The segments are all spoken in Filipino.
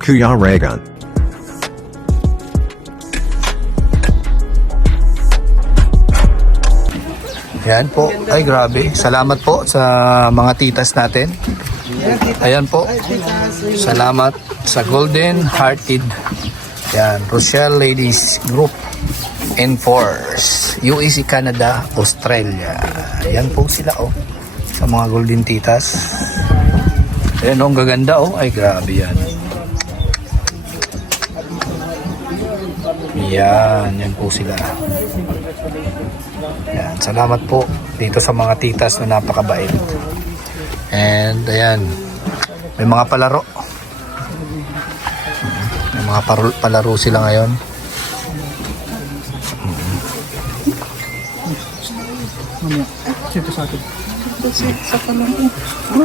Kuya Regan. Yan po. Ay, grabe. Salamat po sa mga titas natin. Ayan po. Salamat sa Golden Hearted. Yan. Rochelle Ladies Group Enforce. UAC Canada, Australia. Yan po sila oh. Sa mga Golden Titas. Ayan oh, ang gaganda oh. Ay, grabe yan. Yan po sila. Yan, salamat po dito sa mga titas na napakabait. And ayan, may mga palaro. May mga palaro sila ngayon.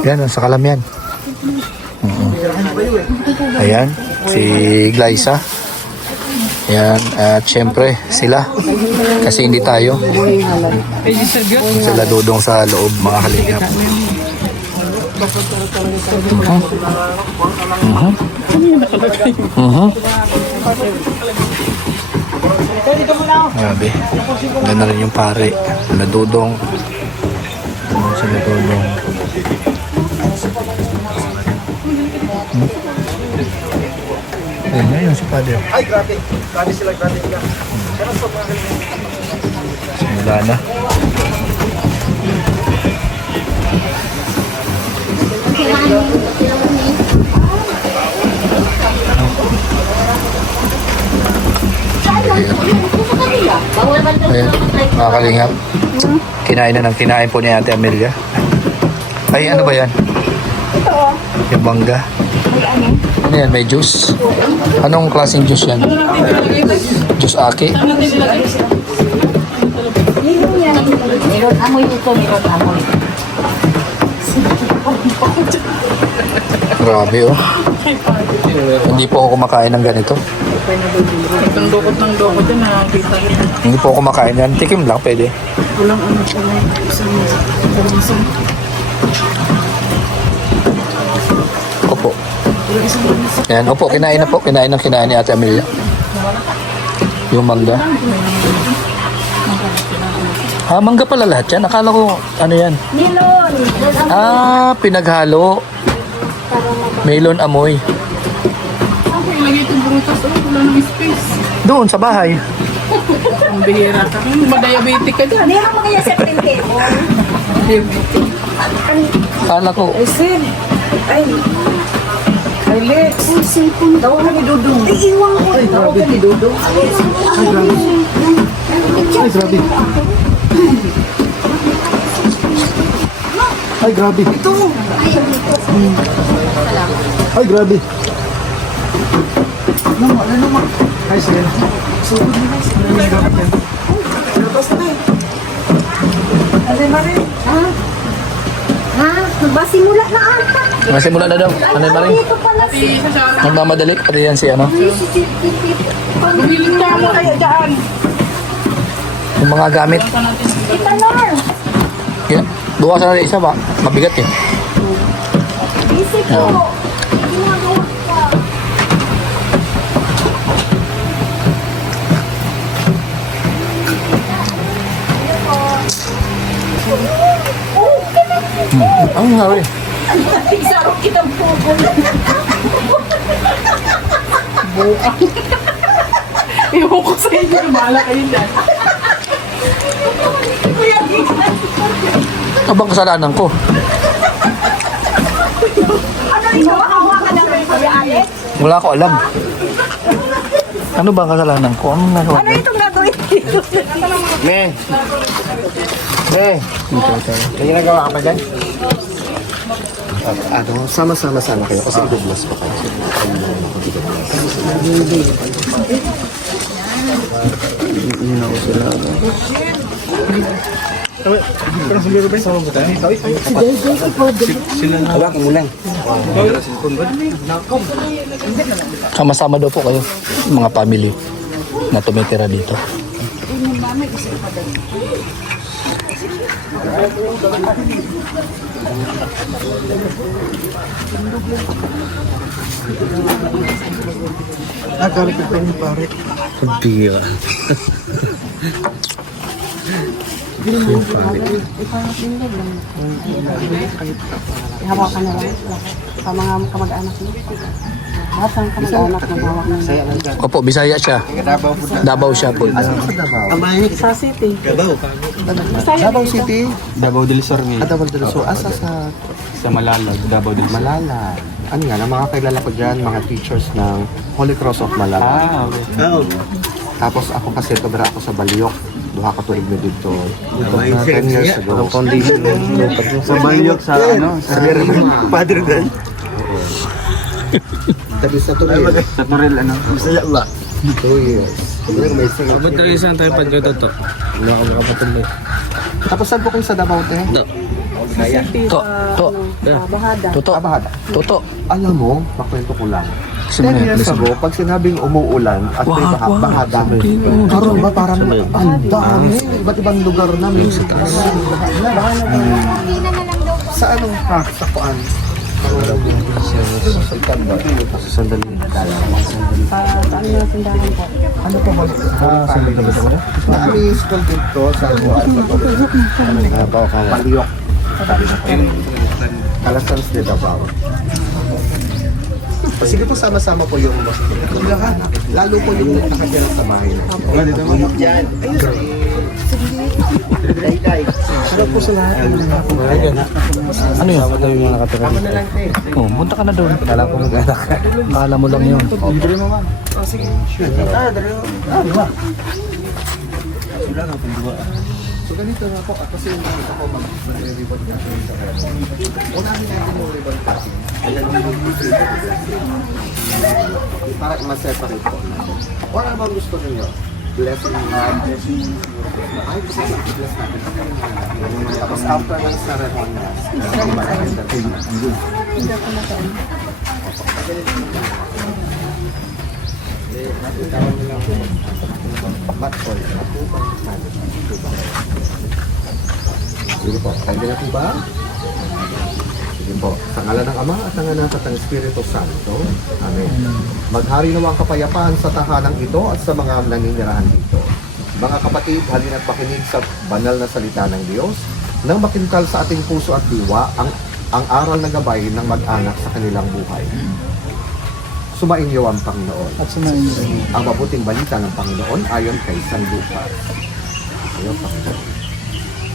Yan, sa kalam yan. Ayan, si Glyza. Yan, at syempre sila kasi hindi tayo sila dudong sa loob mga kalingap. Grabe, ganda rin yung pare sila dudong sila dudong. Ayan yung si Padre. Ay, grabe. Grabe sila, grabe sila. Simula na. Ayan, mga kalingap. Kinain na ng kinain po ni Ate Amelia. Ay, ano ba yan? Yung bangga. Ano yan? May juice? Anong klaseng juice yan? Juice ake? Meron amoy ito, meron amoy. Grabe oh. Hindi po ako kumakain ng ganito. Ang dokot ng dokot din nakakita rin. Hindi po ako kumakain yan. Tikim lang, pwede. Walang ano po na isang Opo. Yan, opo, kinain na po. Kinain ni Ate Amelia. Yung mangga. Ah, mangga pala lahat yan. Akala ko, ano yan? Melon! Ah, pinaghalo. Melon amoy. ako ilagay itong brutas. Oh, wala ng space. Doon, sa bahay. Ang bihira ka. Madiabetic ka dyan. Meron mo kaya sa table? Akala ko, Ay, sir. Ay. Ay, Lex. Ang cellphone daw. Ni Dudong. Ay, iwan ko. Ay, grabe. Ni Dudong. Ay, grabe. Ay, grabe. Ito. Ay, grabe. Ay, sige. Ha? Magbasimula na ata. masimula na daw. Ano yung maring? Ito pala si... Nagmamadali pa rin yan si ano. Bumiling ka mo kaya dyan. Yung mga gamit. Itanor. Yan. Duwa sa isa ba? Mabigat eh. Busy ko. Ayan. Ginagawa ka. Ang hari. Isaro kitang pupo. Iwan ko sa inyo. Bahala kayo dyan. Ano bang kasalanan ko? Ano ito? Hawakan na rin Kuya Alex? Wala ko alam. Ano bang kasalanan ko? Anong nagawa Ano ko? itong gagawin dito? Me. Me. May ginagawa ka pa dyan? Ano, sama-sama sana kayo kasi i-bless pa kayo. Yun ako sila. Hawakan mo lang. Sama-sama daw po kayo. Mga family na tumitira dito. Gamit ko yung pare. Bira. Hawakan na lang. Sa mga kamag-anak mo. Lahat ng kamag-anak na hawak na. Saya lang dyan. Opo, Bisaya siya. Davao po na. Davao siya po. Sa Davao? Sa city. Davao City? Davao del Sur ngayon. Davao del Sur. Asa sa Sa Malalag, Davao del Sur. Malala. Ano nga, ang mga kilala ko dyan, mga teachers ng Holy Cross of Malala. Okay. Tapos ako kasi tabra ako sa Baliok. Duha ka tuig na dito. 10 years ago. Foundation. Sa Balyok, sa ano? Sa Padre Dan. Tabi sa Turil. Sa Toril, ano? 2 years. May single. Abot tayo saan tayo pagkatoto? Wala ko makapatuloy. Tapos saan po kayo sa Davao, te? Bahada. Toto. Abahada. Toto. Alam mo, makwento ko lang. Kasi 10 may- years ago, pag sinabing umuulan at may bahada, karoon ba parang ang dami, iba't ibang lugar na may sa anong saktuan? Sandali. Ano yung tindahan po? Ano pa ba? Sandali. Naami school dito sa buwan. Paliyok. Kalasans de Davao. Sige po, sama-sama po yung lahat. Lalo po yung nakatira sa bahay. Ano po sa lahat? Ano yun? Ano yung nakatira? Oh, punta ka na doon. Kala ko mag-anak. Kala mo lang yun. So ganito na po, kasi yung nakita ko mag-ribbon cutting sa kaya. Unahin natin yung ribbon cutting. Para ma-separate po. O ano bang gusto ninyo? Blessing God, blessing ay, gusto natin bless natin. Tapos after ng ceremonies, but all, sige po, pwede na po ba? Sige po, sa ngalan ng Ama at ng Anak at ng Espiritu Santo. Amen. Maghari nawa ang kapayapaan sa tahanang ito at sa mga naninirahan dito. Mga kapatid, halina't makinig sa banal na salita ng Diyos nang makintal sa ating puso at diwa ang aral na gabay ng mag-anak sa kanilang buhay. Sumainyo ang Panginoon. At sumayin niyo. Ang mabuting balita ng Panginoon ayon kay San Lucas. Ayaw, Panginoon.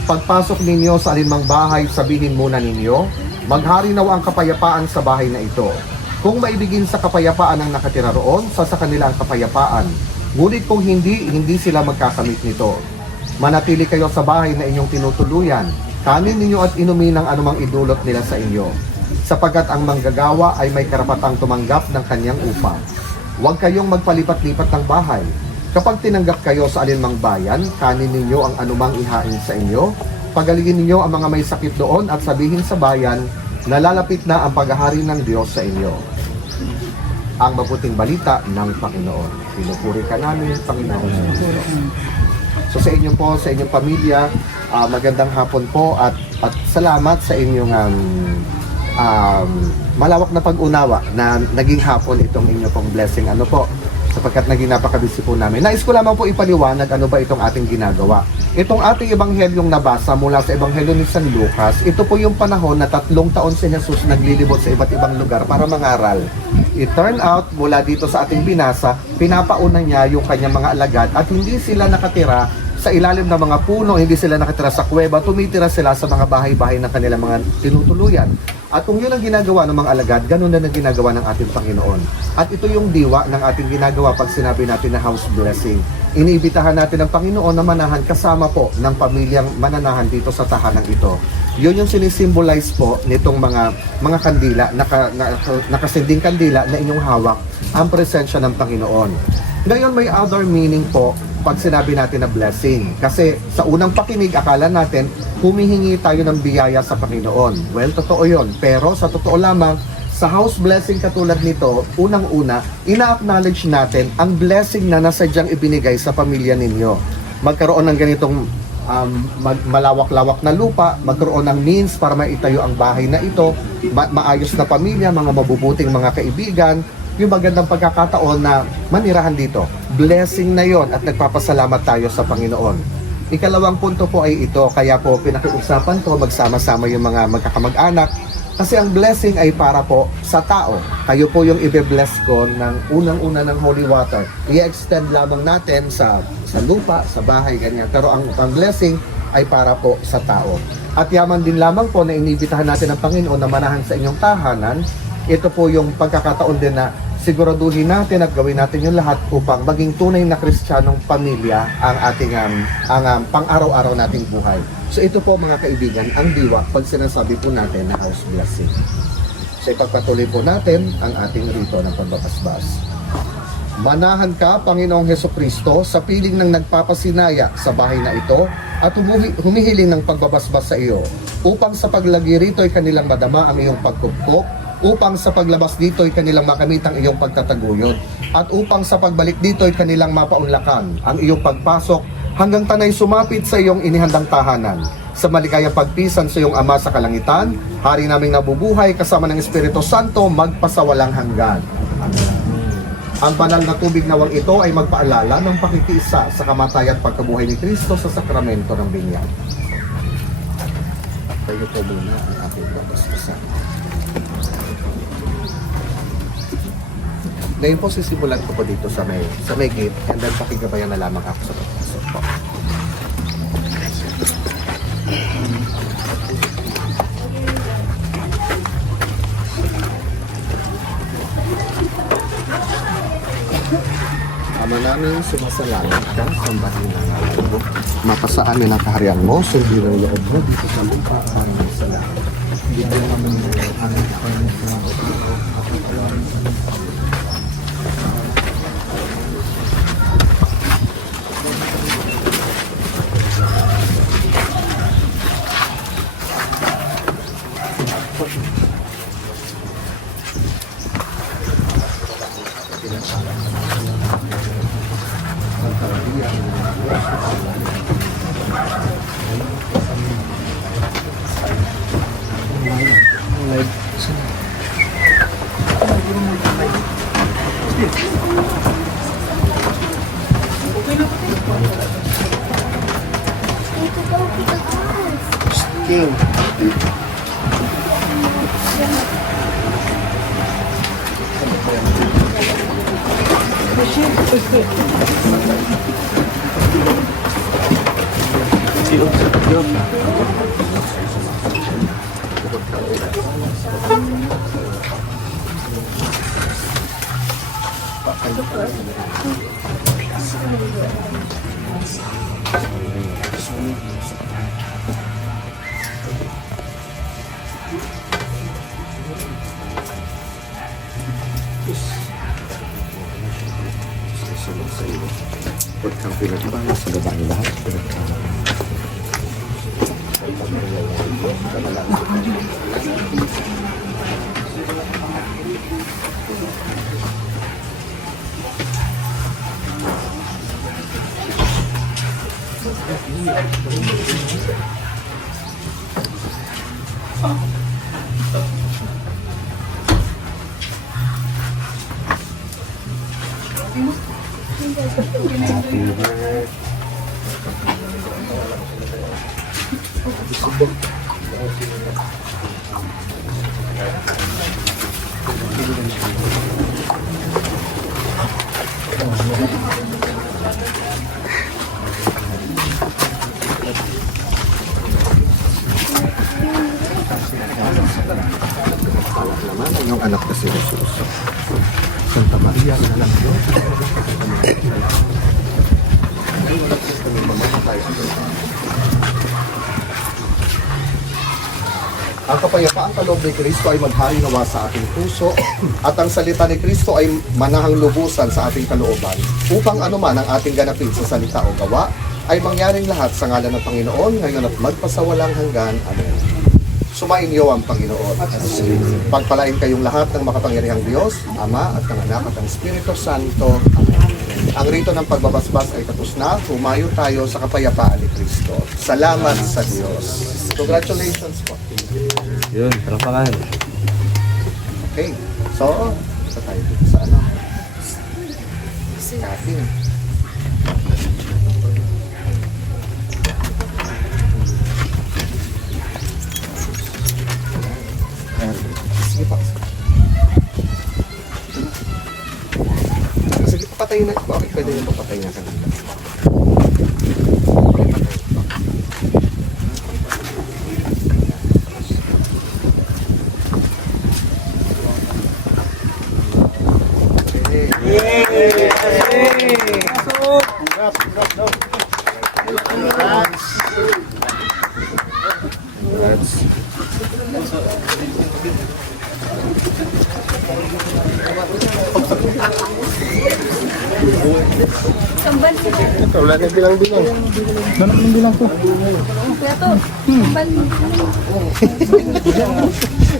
Pagpasok ninyo sa alinmang bahay, sabihin muna ninyo, maghari nawa ang kapayapaan sa bahay na ito. Kung maibigin sa kapayapaan ang nakatira roon, sa kanila ang kapayapaan. Ngunit kung hindi sila magkakamit nito. Manatili kayo sa bahay na inyong tinutuluyan. Kanin ninyo at inumin ang anumang idulot nila sa inyo. Sapagkat ang manggagawa ay may karapatang tumanggap ng kanyang upa. Huwag kayong magpalipat-lipat ng bahay. Kapag tinanggap kayo sa alinmang bayan, kanin ninyo ang anumang ihain sa inyo. Pagalingin ninyo ang mga may sakit doon at sabihin sa bayan, nalalapit na ang paghahari ng Diyos sa inyo. Ang mabuting balita ng Panginoon. Pinupuri ka namin, Panginoon. So sa inyo po, sa inyong pamilya, magandang hapon po at salamat sa inyong malawak na pag-unawa na naging hapon itong inyo pong blessing. Ano po? Sapagkat naging napakabisi po namin. Nais ko lamang po ipaliwanag ano ba itong ating ginagawa. Itong ating ebanghelyong nabasa mula sa ebanghelyo ni San Lucas, ito po yung panahon na 3 taon si Jesus naglilibot sa iba't ibang lugar para mangaral. It turned out, mula dito sa ating binasa, pinapauna niya yung kanyang mga alagad at hindi sila nakatira sa ilalim ng mga puno, hindi sila nakatira sa kuweba, tumitira sila sa mga bahay-bahay ng kanilang mga tinutuluyan. At kung yun ang ginagawa ng mga alagad, ganun na ang ginagawa ng ating Panginoon. At ito yung diwa ng ating ginagawa pag sinabi natin na house blessing. Iniibitahan natin ang Panginoon na manahan kasama po ng pamilyang mananahan dito sa tahanang ito. Yun yung sinisimbolize po nitong mga kandila, nakasinding kandila na inyong hawak, ang presensya ng Panginoon. Ngayon may other meaning po pag sinabi natin na blessing. Kasi sa unang pakinig, akala natin, humihingi tayo ng biyaya sa Panginoon. Well, totoo yon. Pero sa totoo lamang, sa house blessing katulad nito, unang-una, ina-acknowledge natin ang blessing na nasadyang ibinigay sa pamilya ninyo. Magkaroon ng ganitong malawak-lawak na lupa, magkaroon ng means para maitayo ang bahay na ito, maayos na pamilya, mga mabubuting mga kaibigan, yung magandang pagkakataon na manirahan dito. Blessing na yon at nagpapasalamat tayo sa Panginoon. Ikalawang punto po ay ito, kaya po pinakiusapan ko magsama-sama yung mga magkakamag-anak kasi ang blessing ay para po sa tao. Kayo po yung ibe-bless ko ng unang-una ng holy water. I-extend lamang natin sa lupa, sa bahay, ganyan. Pero ang blessing ay para po sa tao. At yaman din lamang po na inibitahan natin ang Panginoon na manahan sa inyong tahanan. Ito po yung pagkakataon din na siguraduhin natin at gawin natin yung lahat upang maging tunay na Kristiyanong pamilya ang ating pang-araw-araw nating buhay. So ito po mga kaibigan, ang diwa pag sinasabi po natin na house blessing. So ipagpatuloy po natin ang ating rito ng pagbabasbas. Manahan ka, Panginoong Hesukristo, sa piling ng nagpapasinaya sa bahay na ito at humihiling ng pagbabasbas sa iyo, upang sa paglagi rito ay kanilang madama ang iyong pagkupkop, upang sa paglabas dito ay kanilang makamit ang iyong pagtataguyod, at upang sa pagbalik dito ay kanilang mapaunlakan ang iyong pagpasok hanggang tanay sumapit sa iyong inihandang tahanan. Sa maligayang pagpisan sa iyong Ama sa kalangitan, Hari naming nabubuhay kasama ng Espiritu Santo magpasawalang hanggan. Amen. Ang banal na tubig nawang ito ay magpaalala ng pakikiisa sa kamatayan at pagkabuhay ni Kristo sa sakramento ng binyag. Tayo po muna ang ating babasbasan. Ngayon po sisimulan ko po dito sa may gate and then pakigabayan na lamang ako sa pagpasok po. Ama namin, sumasalangit ka, sambahin ng ngalan mo. Mapasaan mo ng kaharian mo, sundin ang loob mo dito sa lupa parang sa langit. Bigyan namin ng aming King. Sa iyo. Huwag kang pinagbalas sa babae lahat. Naman ang iyong anak na si Jesus. Santa Maria, na lang Diyos. Ang kapayapaang kaloob ni Kristo ay maghari nawa sa ating puso at ang salita ni Kristo ay manahang lubusan sa ating kalooban upang anuman ang ating ganapin sa salita o gawa ay mangyaring lahat sa ngalan ng Panginoon ngayon at magpasawalang hanggan. Amen. Sumainyo ang Panginoon. Pagpalain kayong lahat ng makapangyarihang Diyos, Ama at ng Anak at ng Espiritu Santo. Amen. ang rito ng pagbabasbas ay tapos na. Humayo tayo sa kapayapaan ni Kristo. Salamat sa Diyos. Congratulations po. Yun, talapakan. Okay. So, sa tayo dito sa ano? Cutting. Sige pa. Sige, papatayin na. Okay, pwede na papatayin na kanina.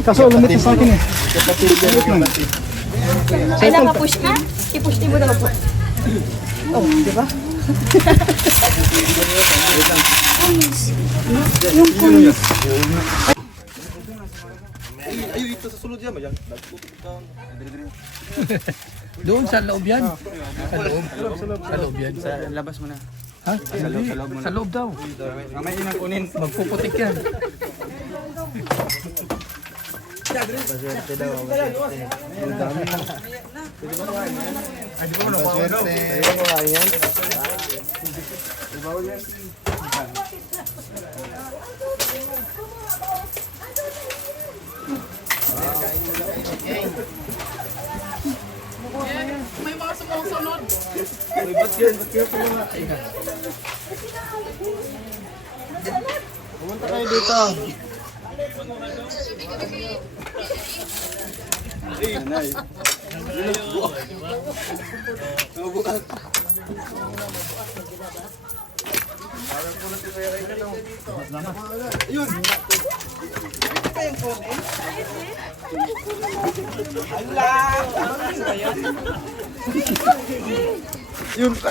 Kaso lumit sa akin eh. Ay, nakapush ka? I-push mo na po. Oh, di ba? Doon sa loob yan. Sa loob. Sa loob yan. Sa labas mo na. Ha? Sa loob mo na. Sa loob daw. Mamaya inang kunin. Magpuputik yan. May mga sumusunod. Pumunta kayo dito.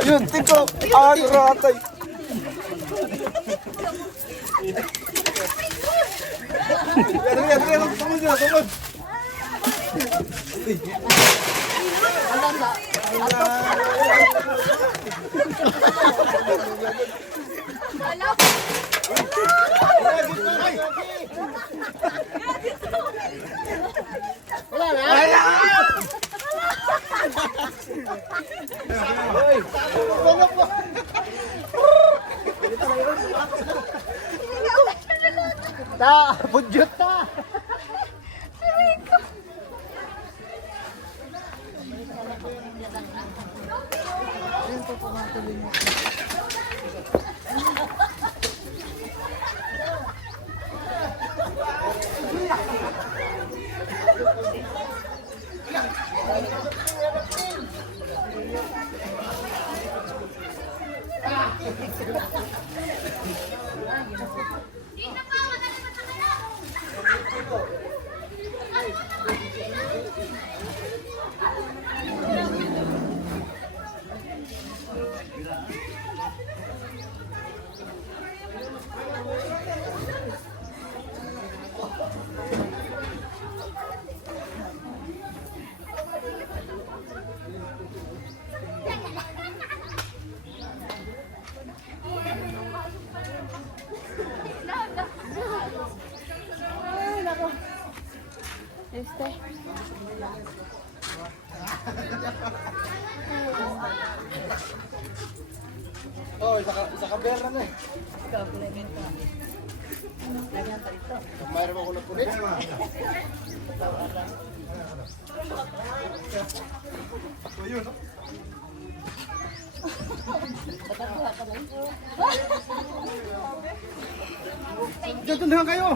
Yun, tiko. Ratay. Oh, isa ka bera na eh. Mayroon ako na punit. Diyan na kayo.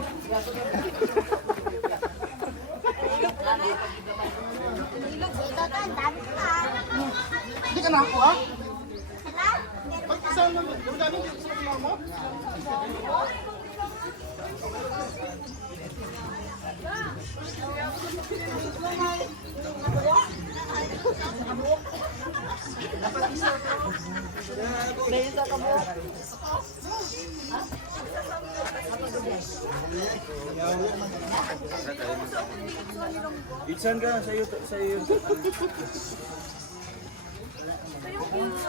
Hindi ka nakakuha? Ba't saan naman? Galing dito sa mga mo?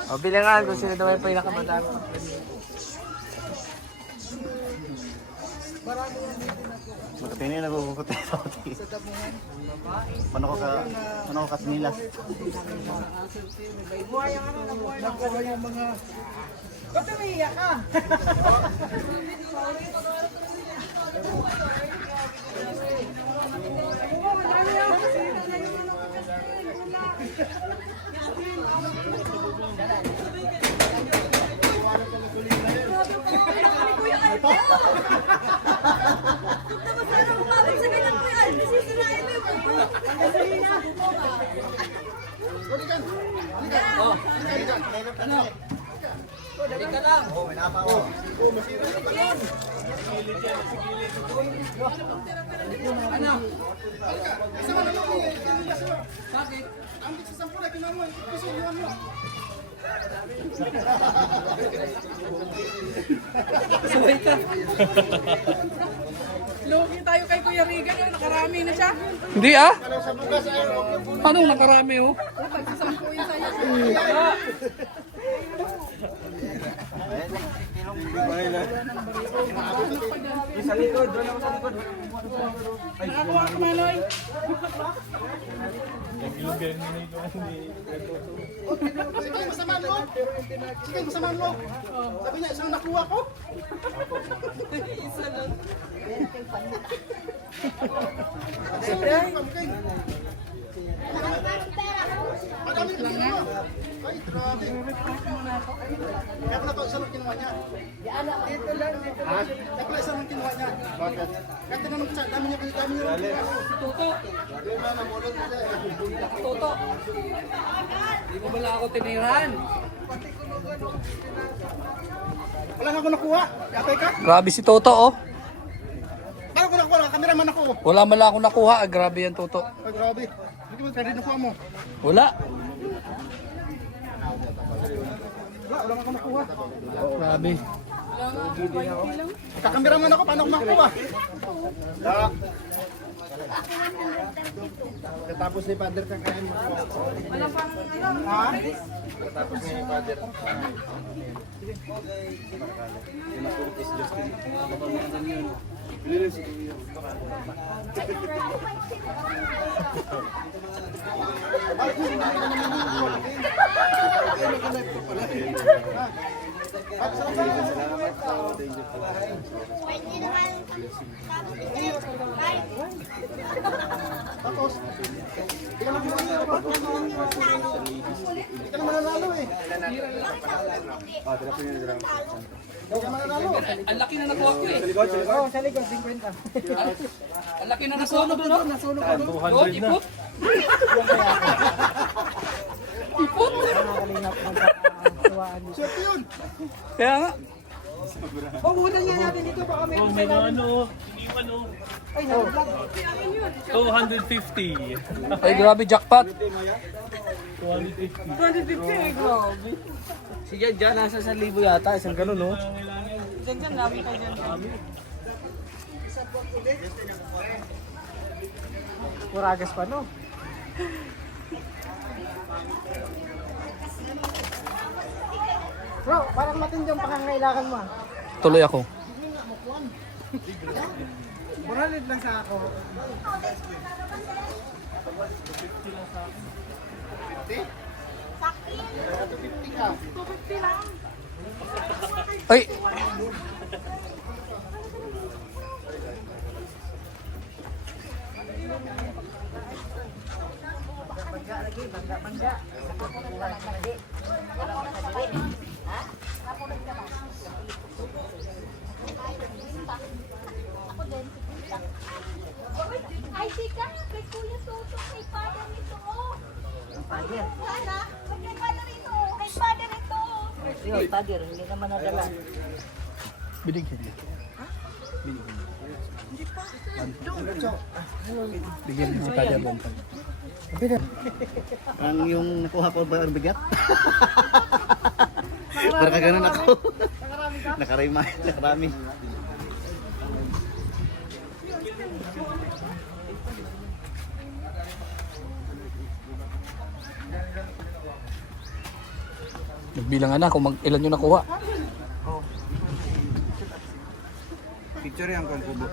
O, bilangan kung sino daw ay pinakamadami. Magkapini na ko kutay sa kuti. Paano ko ka sinilas? Lugi tayo kay Kuya Regan, yung nakarami na siya. Hindi ah. Anong nakarami oh? Pagsasampu yun sa'yo. Nakakuha ka, Manoy. Sige, masamaan mo. Sige, masamaan mo. Sabi niya, isang nakuha ko. Madami ka lang mo. Ay, grabe. Kaya pala ito, isa lang kinuha niya. Kaya pala isa lang kinuha niya. Bakit? Kaya tinanong siya, dami niya Toto. Hindi mo bala ako tiniran. Wala nga ako nakuha. Katay ka? Grabe si Toto oh. Paano ko nakuha? Kameraman ako. Wala man lang ako nakuha. Ah, grabe yan Toto. Ay, grabe. Hindi mo credit nakuha mo. Wala. Wala nga ako nakuha. Grabe. Kakameraman ako, paano ko makuha? Tapos ni Father kang kaya mo. Ha? Tapos ni Father. Tapos, hindi ka naman nanalo eh. Hindi ka mananalo. Ang laki na nakuha ko eh. Oo, sa likod, 50. Ang laki na nakuha ko doon. Nasunog Oh, ipot. Ipot. Swerte yun. Kaya nga. Pag-ulan niya natin dito, baka may Oh, may ano, iniwan oh. Ay, nalaglag. 250. Ay grabe jackpot. 250. 250 eh, grabe. Sige, dyan, nasa 1,000 yata. Isang ganun, no? Dyan, dami kayo dyan. Muragas pa, no? Bro, parang matindi ang pangangailangan mo. Tuloy ako. 400 lang sa ako. Ay. Ay, tika, kay Kuya Toto, kay Father nito. Sana, kay Father nito, kay Father nito. Yun, Father, hindi naman nadala. Binigyan niya. Bigyan niya si Padre Bontag. Ang yung nakuha ko ba ang bigat? Para kaganon ako. Nakarami. Nagbilangan na kung ilan yung nakuha. Picture yan kung kubo.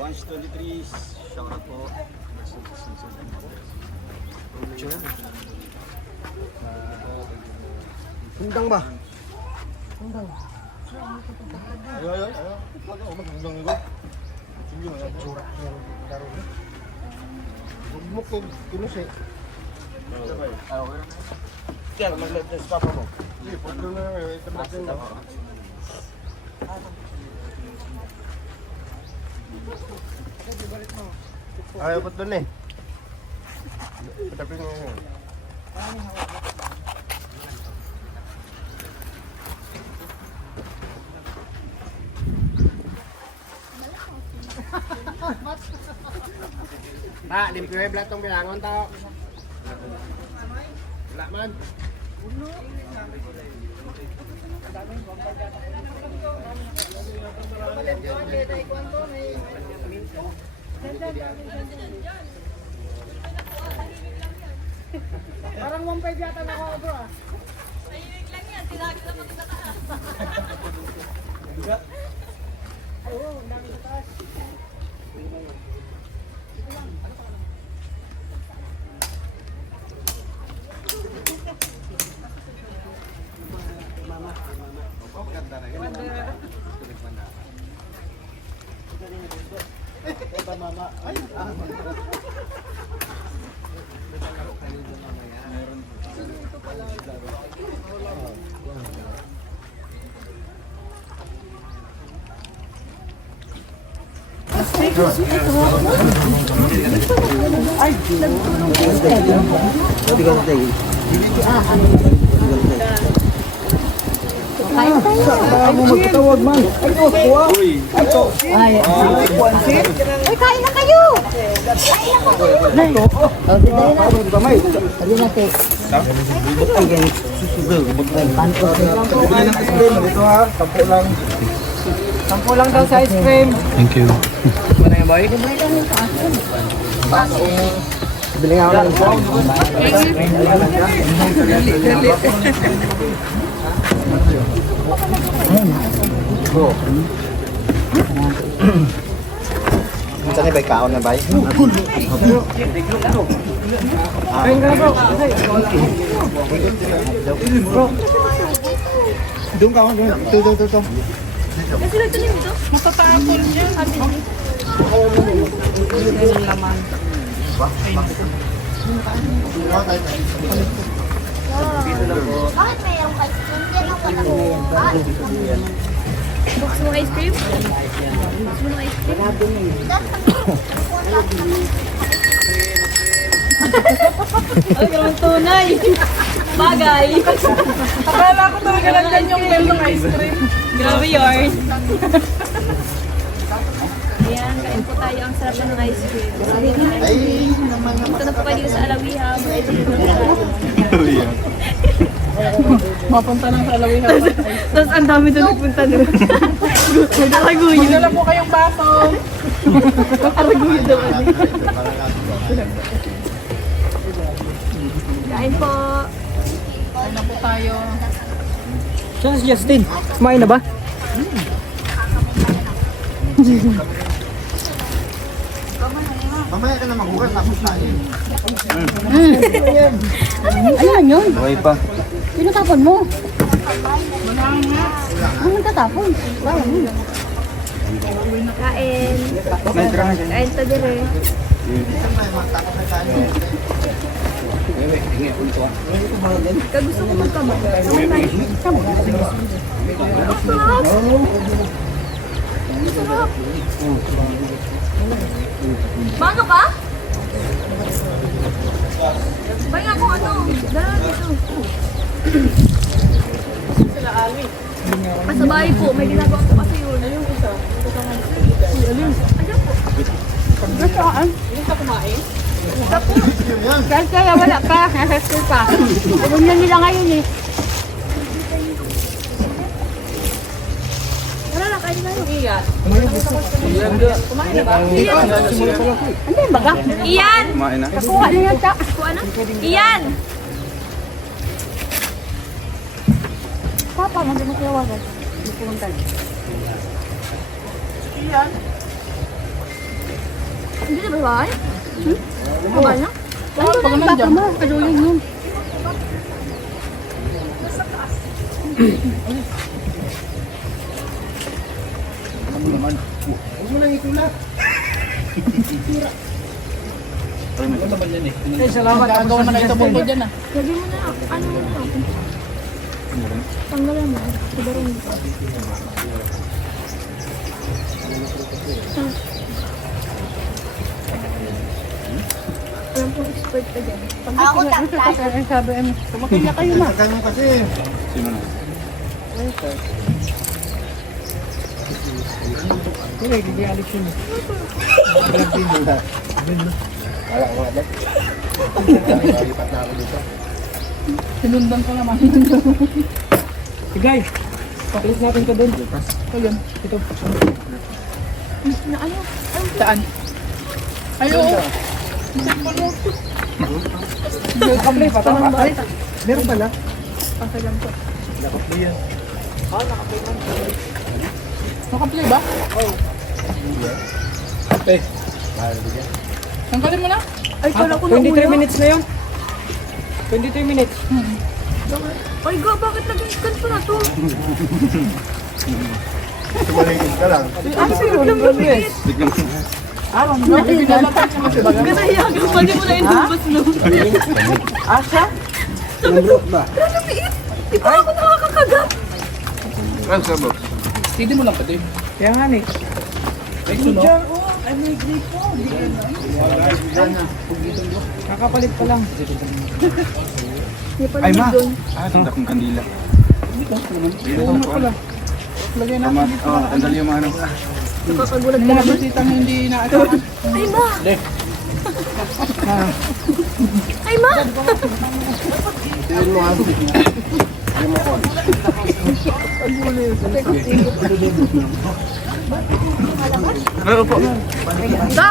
Bunch 23, shout out po. Hundang ba? Ay. Magandang ito. Sige mo yan. Bugmok ko, kinos eh. Kaya, mag-let papa mo. Sige, pagka na ito. Ayaw ba't doon eh? Patapin mo yun. Pa, limpyo yung platong bilangon tao. Wala man. Parang 1.5 yata na ako, bro. Tahimik lang yan. Tinagin lang ako sa taas. Oo, ang dami sa taas. Uy, kain na kayo! Sampo lang daw sa ice cream. Thank you. Bili nga ako ng Minsan ay kaon na ba? ayun ka na bro. Doon ka, ito. Kasi nagtanim ito. Matatapon niya. Bakit may yung ice cream? Yan ang pala. Box mo ice cream? Box mo ng ice cream? Ay, grabe tunay. Bagay. Akala ko talaga nandyan yung bell ng ice cream. Grabe yours. Ayan, kain po tayo. Ang sarap ng ice cream. Ito na po kayo dito sa Alawiha. Mapunta lang sa Alawiha. Tapos ang dami doon nagpunta doon. Nagkakaguyo. Magdala po kayong baso. Nagkakaguyo doon. Kain po. Kain na po tayo. Saan si Justin? Kumain na ba? Mamaya ka na maghugas, tapos tayo. Ayan yun. Okay pa. Tinatapon mo. Ano tatapon? Bawal mo. Kain. Kain to dire. Kagusto ko magkamay. Sarap. Mano ka? Bay nga kung ano. Dala dito. Pasabay po, may ginagawa po kasi yun. Ayun isa. Ayun. Ayun po. Saan? Kaya wala pa. Nasa school pa. Pupunyan nila ngayon eh. Wala na, kain na yun. Iyan. Kumain na ba? Ano yung baga? Iyan! Nakuha na yan ta. Kuha na? Iyan! Papa, maganda kaya wagas. Hindi pumunta. Hindi na ba ba? Kuha na? Pag nandiyan. Kaduling yun. Ay, salamat. Gagawa na ito po dyan ah. Lagyan mo na. Ano mo ito? Tanggalan mo. Sigarin mo. Alam kong expert ka dyan. Ako tatay. Sabi mo. Kumakin na kayo na. Ganun kasi. Hindi, hindi alis yun. Sinundan ko naman. Sige, pakilis natin ka doon. Ayun. Ito. Na ano? Saan? Ayun. Kaplay pa ito. Ay, meron pala. Okay lang po. Nakaplay ba? Oo. Tanggalin mo na. Ay, kala ko na 23 minutes na yun. 23 minutes. Ay, ga, bakit naging ganito na to? Tumalingin ka lang. Ang sirap ng lupit. Binalatan siya kasi baga. Ganayagan, pwede mo na inubos no. Asa? Pero lupiit. Di ba ako nakakakagat? Hindi mo lang pati. Kaya nga ni. Kakapalit pa lang. Ay, ma. Lagay natin dito. Nakakagulat ka Mga naman. bisitang hindi naasahan. Ay, ma. Ay, ma. Da.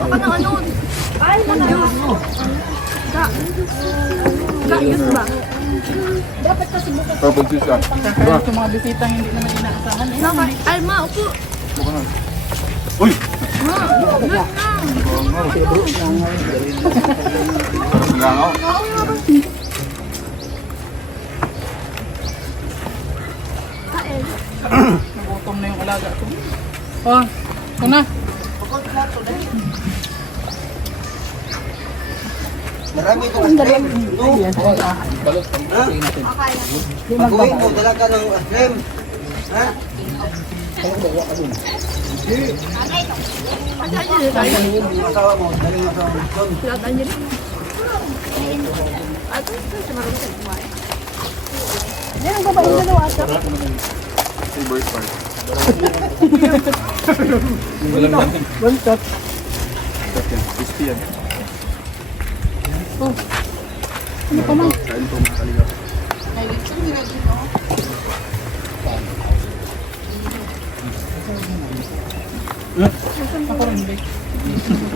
Baka na ano. Ay, mga Diyos. Da. Da, yun ba? Dapat kasi bukas. Kaya sa mga bisitang hindi naman inaasahan eh. Naka, ay, ma, upo. Uy! Ma, yun na. Kain. Nagutom na yung alaga ko. Oh, ito na. Marami itong ice cream. Pag-uwi mo, dala ka ng ice cream. Ha? Saan yun tayo? Yung asawa mo, dali yung asawa mo. Saan yun? At ito, sa marunong sa kumain. Yan ang babae na daw ata. One shot.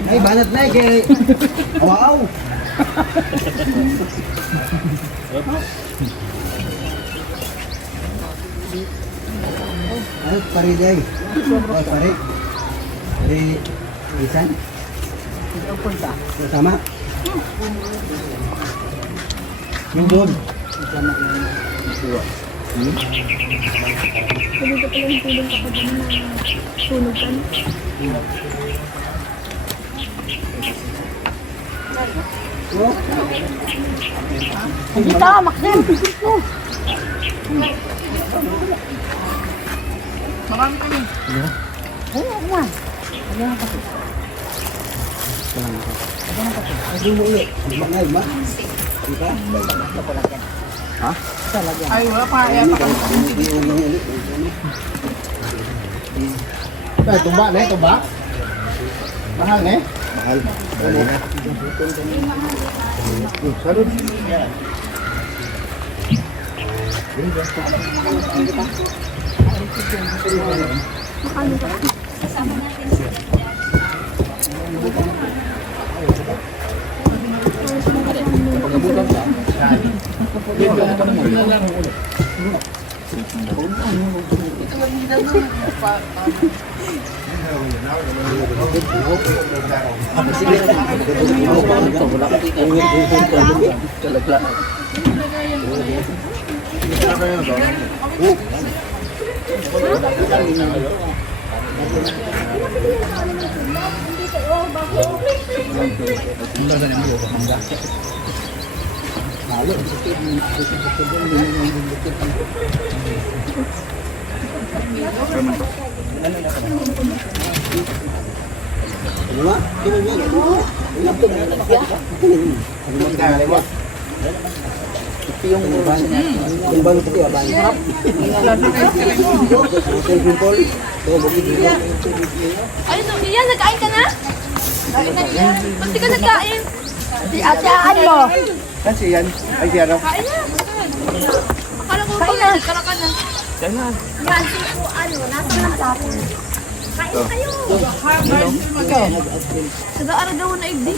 Ay, banat na eh. Wow! Ay, pare day. Oh, pare. Pare, isan? Sama? Yung doon. Sabi ko pala yung tulong kapag ano na sunog ka na. Hindi ta, Maxim. Marami kami. Ayun, na. Hindi mo ulit. Hindi ba? Di ba? Ay, wala pa. Kaya pa kami. Tumba na eh, tumba. Mahal na eh. Mahal. Salud. Ay, no, Ian, nagkain ka na? Kain na yan. Ba't di ka nagkain? Si ate-aan mo. Kasi yan. Ay, di ano. Kain na. Akala ko pag nagkara ka na. Yan, po, nasa lang sa akin. Kain kayo. Sa daara daw na igdi.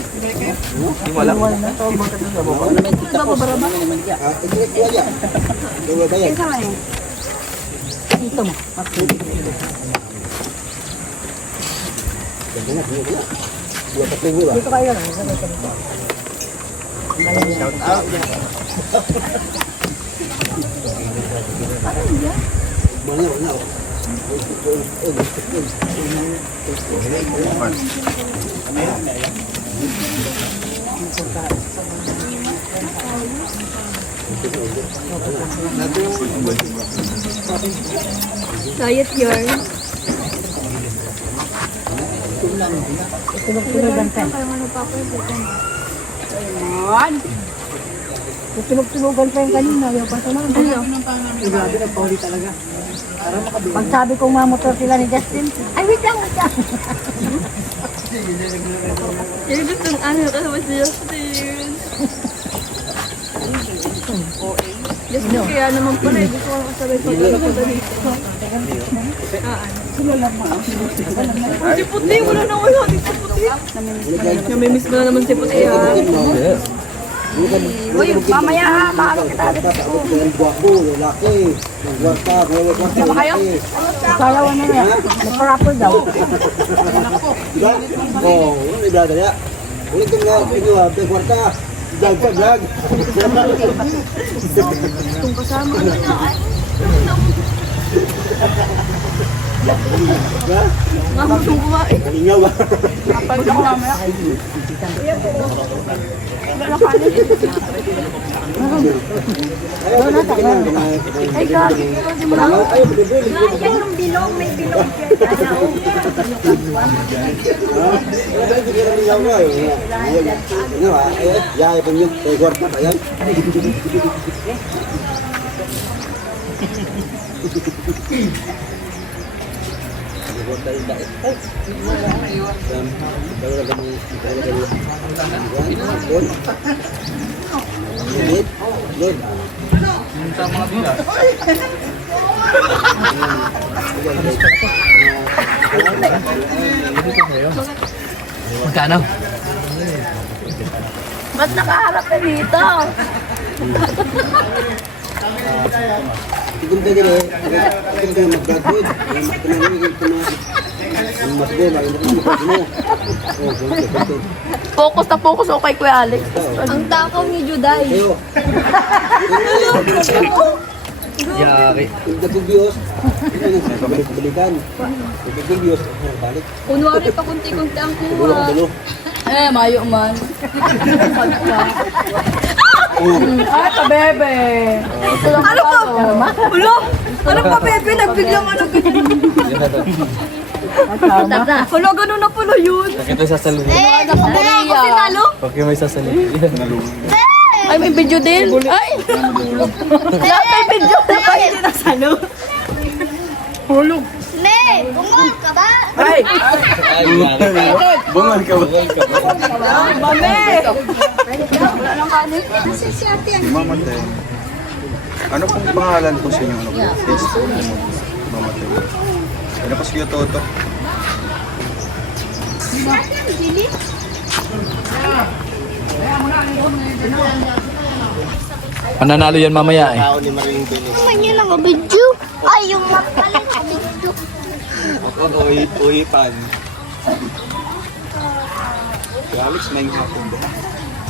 Wala na to. Wala ba baraba? Isa man eh. Dito mo. Dito kayo lang. Shout out. Diet yarn. Tunog-tunogan pa. Tunog-tunogan pa yung kanina. Ayaw pa sa mga. Grabe, nagpauli talaga. Pag sabi kong mamotor sila ni Justin, ay wait lang, wait lang. Yung gustong ano ka naman si Justin. Justin, kaya naman pala eh. Gusto ko kasabay pag ano ko dito. Si Puti, wala na wala. Si Puti. Namimiss mo na naman si Puti ha. Uy, mamaya ha. Maano kita. Sama kayo? Kalawan na niya. Nag-proper daw. Kung kasama ka na ay. Nga gustong kumain. Kapag ako mamaya. Ay, gagi. Yan yung bilong. May bilong Magkano? Ba't nakaharap ka dito? Focus na focus ako kay Kuya Alex. Ang takaw ni Juday. Yari. Kunwari pa kunti-kunti ang kuha. Eh, mayo man. Ay, pabebe. Ano pa? Ulo? Ano pa, Bebe? Nagbiglang ano Ulo, ganun na pala yun. Bakit may sasalubong? Nakamura ako si Nalo. Bakit may sasalubong? Ay, may video din? Ay! Lahat may video na kayo nasalo. Hulog. Ne, bungol ka ba? Ay! Bungal ka ba? Mami! Kasi si ate ang Mamatay. Ano pong pangalan po sa inyo? Ano po? Yes. Mamatay. Ano po si Toto? si ate ang Jilly. Mananalo yan mamaya eh. Naman yun ang video. Ay, yung magpalit ang video. Ako, uhipan. Si Alex, may hapon ba?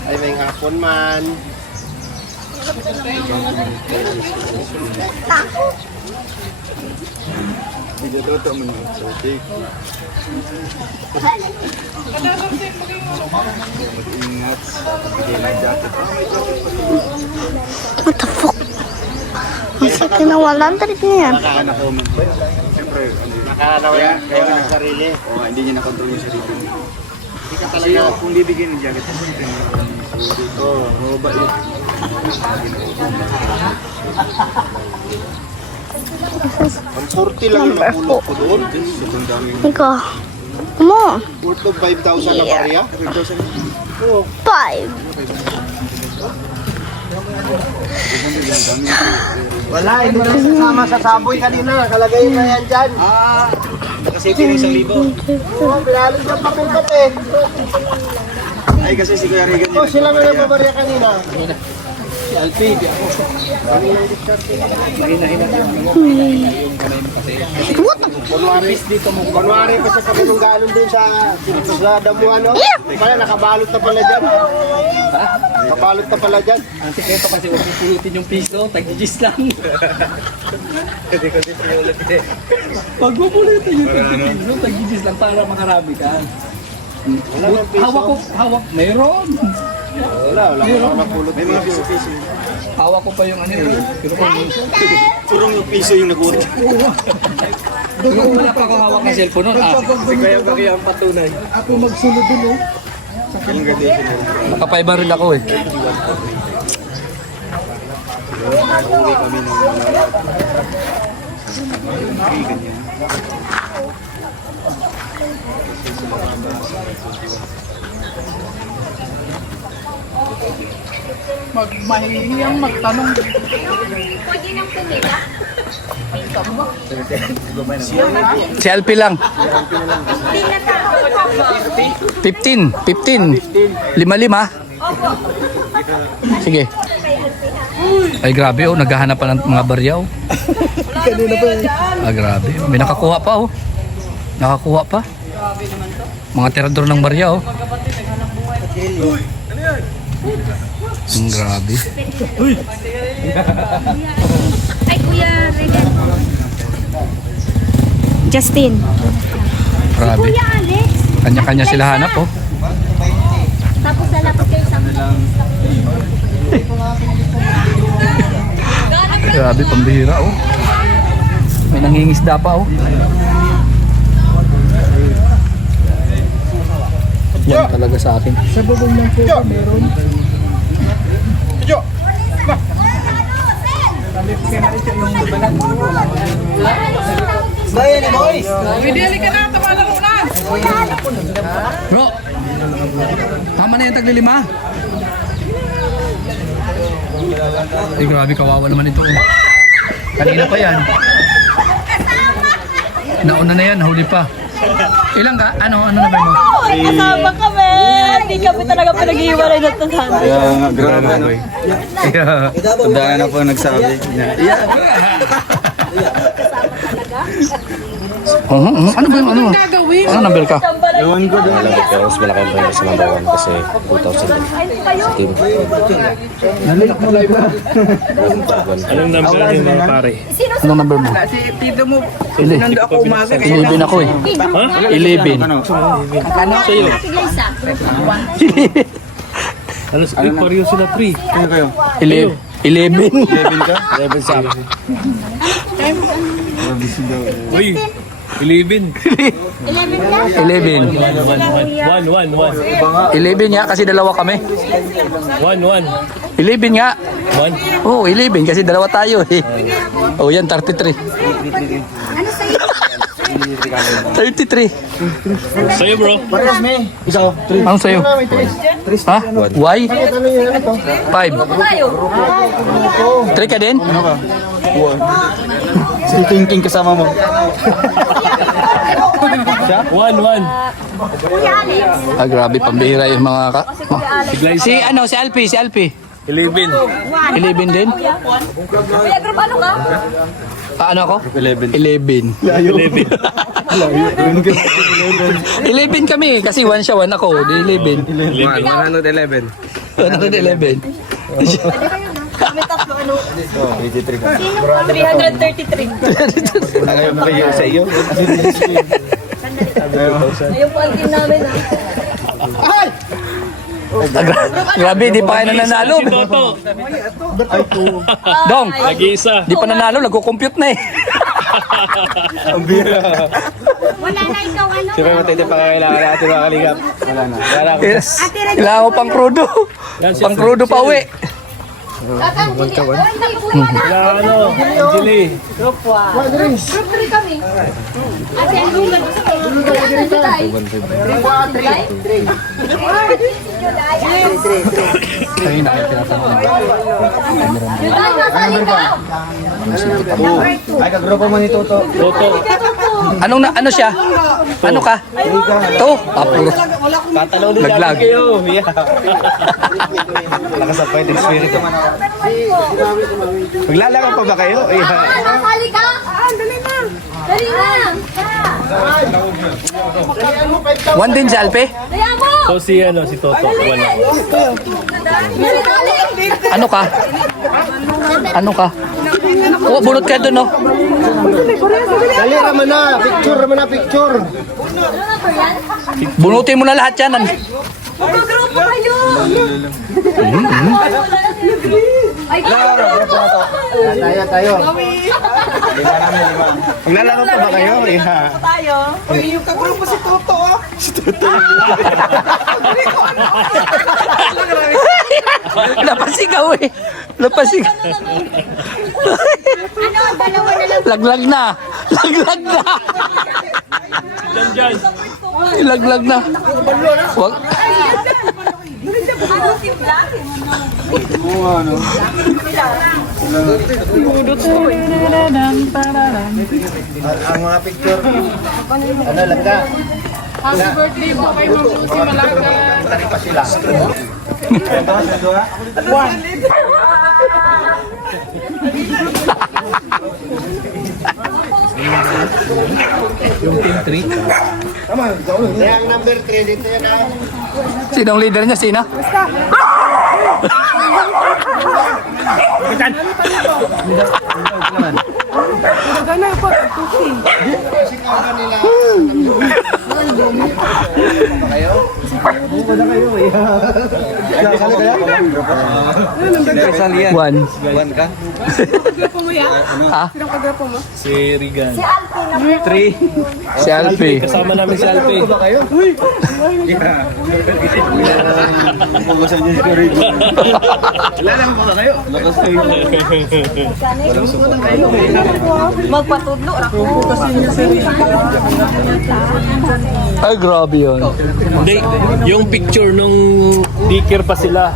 Ay, may hapon man. Ako. Hindi Toto mo na. So, take. Mag-ingat. Bigay ng jacket. What the fuck? Masa kinawalan tarik niya. Nakaka-comment. Siyempre, Nakakalawa kaya ang sarili. hindi niya nakontrol yung sarili niya. Hindi ka Kasi talaga. kung bibigyan ng jacket, siyempre mabait. Ang 40 lang yung nakulong ko doon. Sobrang dami yung Ika. Mo. Worth of 5,000 na pariya. 5. Wala, hindi na sasama sa saboy kanina. Nakalagay na yan dyan. Nakasafety ng 1,000. Oo, pinahalin yung papel eh. Ay, kasi si Kuya Regan Oh, sila nga nagpapariya kanina. Kunwari pa sa pagulong galon dun sa damuhan, no? Kaya nakabalot na pala dyan. Nakabalot na pala dyan. Ang sikreto kasi huwag pulutin yung piso, tag-gis lang. Pag mapulitin yung piso, tag-gis lang para makarami ka. Hawak, mayroon. Wala ka napulot. May mga piso-piso. Hawak ko pa yung ano yun. Pero Surong yung piso yung nagulat. wala pa ako hawak ng cellphone nun. Si Kuya Baki ang patunay. Ako magsunod dun, oh. Yung graduation na. Nakapaiba rin ako eh. Uwi kami ng ganyan. Mahihiyang magtanong. Pwede nang pumila. Selfie lang. 15. 5-5. Sige. Ay grabe oh, naghahanap pa ng mga barya oh. Kanina pa eh. Ah grabe. May nakakuha pa oh. Nakakuha pa. Mga tirador ng barya oh. Grabe. Ay, Kuya Regan. Justin. Grabe. Kuya Alex. Kanya-kanya sila hanap oh. Tapos lalapit kayo sa Grabe, pambihira oh. May nangingisda pa oh. Yan talaga sa akin. Sa babong ng kuha, meron. Bidili ka na, tawanan mo na. Bro, tama na yung taglilima. Ay grabe, kawawa naman ito. Kanina pa yan. Nauna na yan, huli pa. Ilang ka? Ano na ba mo? Ay, kasama kami. Hindi kami talaga pinag-iwalay na tasan. Kaya nga, grabe ano. Yeah. Tandaan na po nagsabi. Ano ba yung ano? Ano number ka? Ewan ko doon. Mas malaki ang bonus number 1 kasi 2,000 din sa team. Anong number niyo mga pare? Anong number mo? Si Tito mo, 11 ako umaga. 11 ako eh. 11. Ano sa'yo? Ano sa pareho sila 3? Sino kayo? 11. 11 ka? 11 sa akin. Grabe si daw. Uy, 11. 11. 1. 11 nga kasi dalawa kami. 1. 11 nga. 1. Oo, 11 kasi dalawa tayo eh. Oh, yan 33. 33. Sa'yo bro. Parehas me. Ikaw. Ano sa'yo? Ha? Y? 5. 3 ka din? Si King kasama mo. 1. Ah, grabe, pambihira yung mga Si Alpi. 11. 11 din? Kuya, group ano ka? Ano ako? 11. 11. 11 kami kasi 1 siya, 1 ako. Di 11. 111. 111. Kami tatlo ano? 333. Ayaw mo kayo sa iyo. Ayun po ang team namin ah. Grabe, di pa kayo nananalo. Si Toto. Dong, Nag-iisa. di pa nanalo, nagko-compute na eh. Ang bira. Wala na ikaw ano? Siyempre matindi pa kailangan natin mga kalingap. Wala na. Kailangan ko pang crudo. Pang crudo pa uwi. Kakang hindi. Hindi kuya na. Kaya ano, Angeli. Group 3 kami. Ate, ano yung July? July, nasali ka? Ay, kagrupo mo ni Toto. Toto. Ano siya? Ano ka? To? Puro. Tatalaw din Laglag. kayo. Yeah. Nakasapay din spirit. Maglalakad pa ba kayo? Yeah. Nasali ka? Dali na. Dali na. 1 din si Alpe? Daya mo. So si Toto. 1. Ano ka? Ano ka? Oh, bunot ka doon, no? Dali, raman na. Picture. Bunutin mo na lahat yan. Magkagrupo kayo. Ay, Tayo. Maglalakad pa ba kayo? Yeah. Yung kagrupo si Toto. Napasigaw eh. Napasigaw. ano, dalawa na lang. Laglag na. Laglag na. Diyan. Laglag na. Wag. Ano, timpla? Ang mga picture. Ano lang ka? Happy birthday po kay Ma'am Lucy Malaga. Tari pa sila. Tama, kaya ang number 3 dito yan ah. Sinong leader niya? Sino? Gana po, Tuki. One. Buwan ka? Kagrupo mo yan? Ha? Sinong kagrupo mo? Si Regan. Si Alpi. Kasama namin si Alpe. Pugusan niyo si Corrigo. Lalakad pa ba kayo? Lakas kayo. Magpatudlo, ako. Ay, grabe yun. Hindi, yung picture nung dikir pa sila.